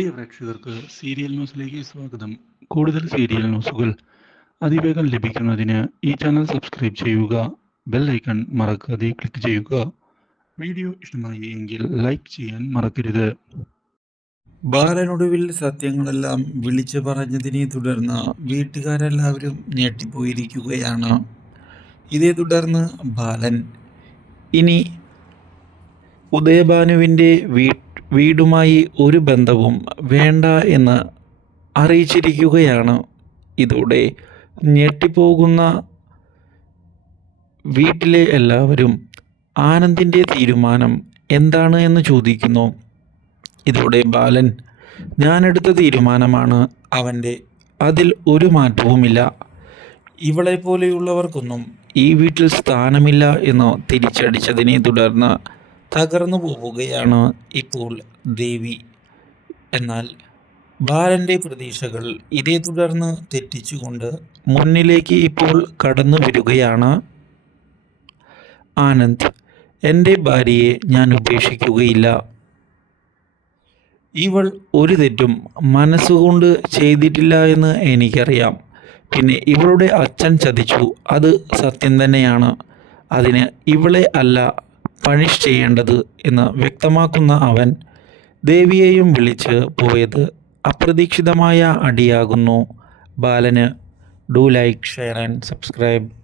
പ്രിയ പ്രേക്ഷകർക്ക് സീരിയൽ ന്യൂസിലേക്ക് സ്വാഗതം. കൂടുതൽ സീരിയൽ ന്യൂസുകൾ അതിവേഗം ലഭിക്കുന്നതിന് ഈ ചാനൽ സബ്സ്ക്രൈബ് ചെയ്യുക ബെൽ ഐക്കൺ മറക്കാതെ ക്ലിക്ക് ചെയ്യുക. വീഡിയോ ഇഷ്ടമായി എങ്കിൽ ലൈക്ക് ചെയ്യാൻ മറക്കരുത്. ബാലനൊടുവിൽ സത്യങ്ങളെല്ലാം വിളിച്ചു പറഞ്ഞതിനെ തുടർന്ന് വീട്ടുകാരെല്ലാവരും ഞെട്ടിപ്പോയിരിക്കുകയാണ്. ഇതേ തുടർന്ന് ബാലൻ ഇനി ഉദയഭാനുവിന്റെ വീ വീടുമായി ഒരു ബന്ധവും വേണ്ട എന്ന് അറിയിച്ചിരിക്കുകയാണ്. ഇതോടെ ഞെട്ടിപ്പോകുന്ന വീട്ടിലെ എല്ലാവരും ആനന്ദിന്റെ തീരുമാനം എന്താണ് എന്ന് ചോദിക്കുന്നു. ഇതോടെ ബാലൻ ഞാനെടുത്ത തീരുമാനമാണ് അവന്റെ. അതിൽ ഒരു മാറ്റവുമില്ല. ഇവളെ പോലെയുള്ളവർക്കൊന്നും ഈ വീട്ടിൽ സ്ഥാനമില്ല എന്ന് തിരിച്ചടിച്ചതിനെ തുടർന്ന് തകർന്നു പോവുകയാണ് ഇപ്പോൾ ദേവി. എന്നാൽ ബാലന്റെ പ്രതീക്ഷകൾ ഇതേ തുടർന്ന് തെറ്റിച്ചുകൊണ്ട് മുന്നിലേക്ക് ഇപ്പോൾ കടന്നു വരികയാണ് ആനന്ദ്. എന്റെ ഭാര്യയെ ഞാൻ ഉപേക്ഷിക്കുകയില്ല. ഇവൾ ഒരു തെറ്റും മനസ്സുകൊണ്ട് ചെയ്തിട്ടില്ല എന്ന് എനിക്കറിയാം. പിന്നെ ഇവളുടെ അച്ഛൻ ചതിച്ചു. അത് സത്യം തന്നെയാണ്. അതിന് ഇവളെ അല്ല പണിഷ് ചെയ്യേണ്ടത് എന്ന് വ്യക്തമാക്കുന്ന അവൻ ദേവിയെയും വിളിച്ച് പോയത് അപ്രതീക്ഷിതമായ അടിയാകുന്നു. ബാലന് do like share and subscribe.